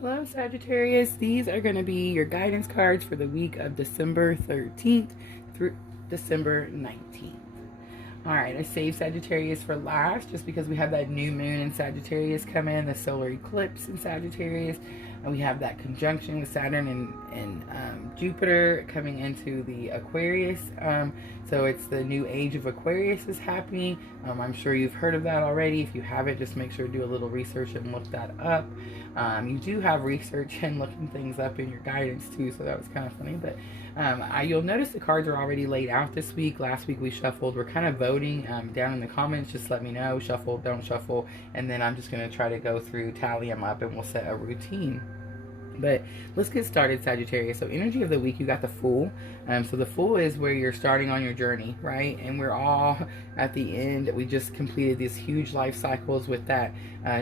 Hello, Sagittarius. These are going to be your guidance cards for the week of December 13th through December 19th. All right, I saved Sagittarius for last just because we have that new moon in Sagittarius come in, the solar eclipse in Sagittarius, and we have that conjunction with Saturn and Jupiter coming into the Aquarius. So it's the new age of Aquarius is happening. I'm sure you've heard of that already. If you haven't, just make sure to do a little research and look that up. You do have research and looking things up in your guidance too, so that was kind of funny. But you'll notice the cards are already laid out this week. Last week we shuffled. We're kind of voting down in the comments. Just let me know, shuffle, don't shuffle, and then I'm just going to try to go through, tally them up, and we'll set a routine. But let's get started, Sagittarius. So energy of the week, you got the Fool. So the Fool is where you're starting on your journey, right? And we're all at the end. We just completed these huge life cycles with that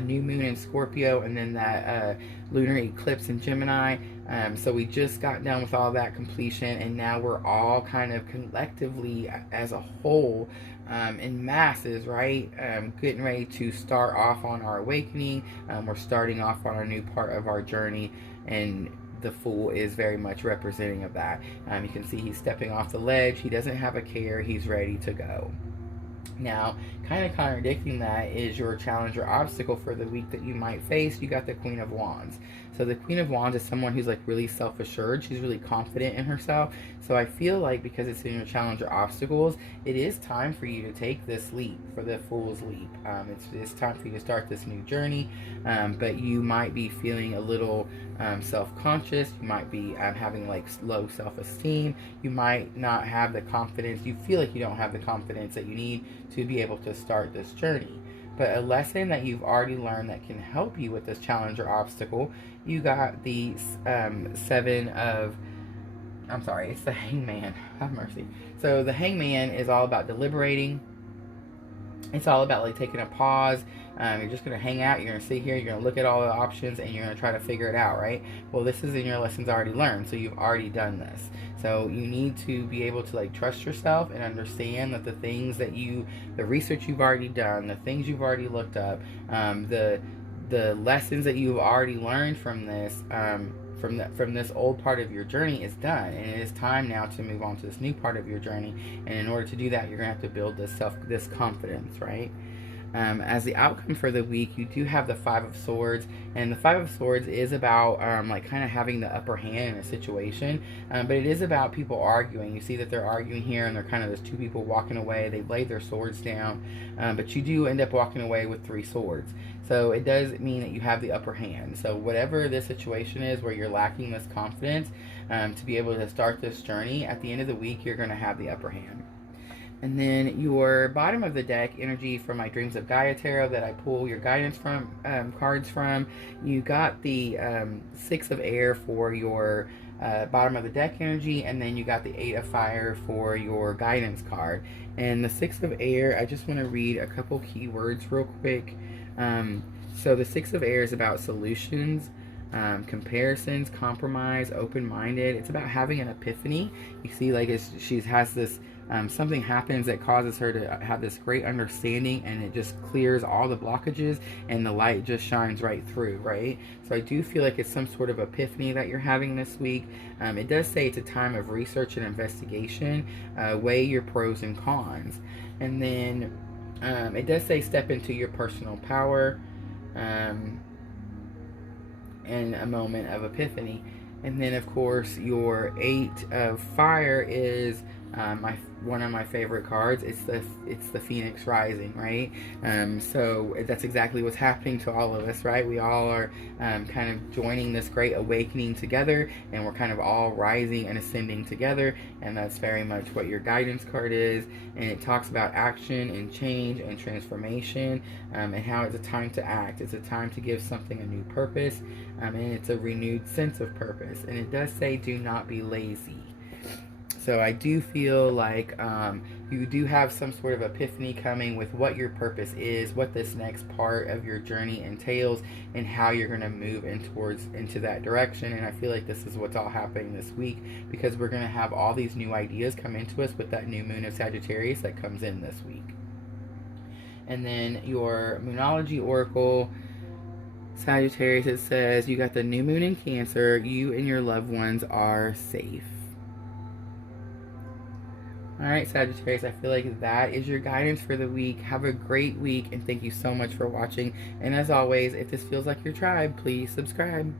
new moon in Scorpio and then that lunar eclipse in Gemini. So we just got done with all that completion, and now we're all kind of collectively as a whole in masses, right? Getting ready to start off on our awakening. We're starting off on a new part of our journey, and the Fool is very much representing of that. You can see he's stepping off the ledge. He doesn't have a care. He's ready to go. Now, kind of contradicting that is your challenge or obstacle for the week that you might face. You got the Queen of Wands. So the Queen of Wands is someone who's like really self-assured. She's really confident in herself. So I feel like because it's in your challenge or obstacles, it is time for you to take this leap, for the Fool's leap. It's time for you to start this new journey, but you might be feeling a little self-conscious. You might be having like low self-esteem. You might not have the confidence. You feel like you don't have the confidence that you need to be able to start this journey. But a lesson that you've already learned that can help you with this challenge or obstacle, you got the it's the Hangman. Have mercy. So the Hangman is all about deliberating. It's all about like taking a pause. You're just going to hang out. You're going to sit here. You're going to look at all the options and you're going to try to figure it out, right? Well, this is in your lessons already learned. So you've already done this. So you need to be able to like trust yourself and understand that the things that the research you've already done, the things you've already looked up, the lessons that you've already learned from this, from this old part of your journey is done, and it is time now to move on to this new part of your journey. And in order to do that, you're gonna have to build this confidence, right? As the outcome for the week, you do have the Five of Swords, and the Five of Swords is about like kind of having the upper hand in a situation, but it is about people arguing. You see that they're arguing here, and they're kind of there's two people walking away. They've laid their swords down, but you do end up walking away with 3 swords. So it does mean that you have the upper hand. So whatever the situation is where you're lacking this confidence to be able to start this journey, at the end of the week, you're going to have the upper hand. And then your bottom of the deck energy from my Dreams of Gaia Tarot that I pull your guidance from cards from, you got the 6 of Air for your bottom of the deck energy, and then you got the 8 of Fire for your guidance card. And the 6 of Air, I just want to read a couple keywords real quick. So the 6 of Air is about solutions, comparisons, compromise, open-minded. It's about having an epiphany. You see, like she has this something happens that causes her to have this great understanding, and it just clears all the blockages, and the light just shines right through, right? So I do feel like it's some sort of epiphany that you're having this week. It does say it's a time of research and investigation. Weigh your pros and cons. And then it does say step into your personal power in a moment of epiphany. And then, of course, your 8 of Fire is one of my favorite cards. It's the Phoenix Rising, right? So that's exactly what's happening to all of us, right? We all are kind of joining this great awakening together, and we're kind of all rising and ascending together, and that's very much what your guidance card is. And it talks about action and change and transformation, and how it's a time to act. It's a time to give something a new purpose, and it's a renewed sense of purpose. And it does say do not be lazy. So I do feel like you do have some sort of epiphany coming with what your purpose is, what this next part of your journey entails, and how you're going to move into that direction. And I feel like this is what's all happening this week, because we're going to have all these new ideas come into us with that new moon of Sagittarius that comes in this week. And then your Moonology Oracle Sagittarius, it says you got the new moon in Cancer. You and your loved ones are safe. All right, Sagittarius, I feel like that is your guidance for the week. Have a great week, and thank you so much for watching. And as always, if this feels like your tribe, please subscribe.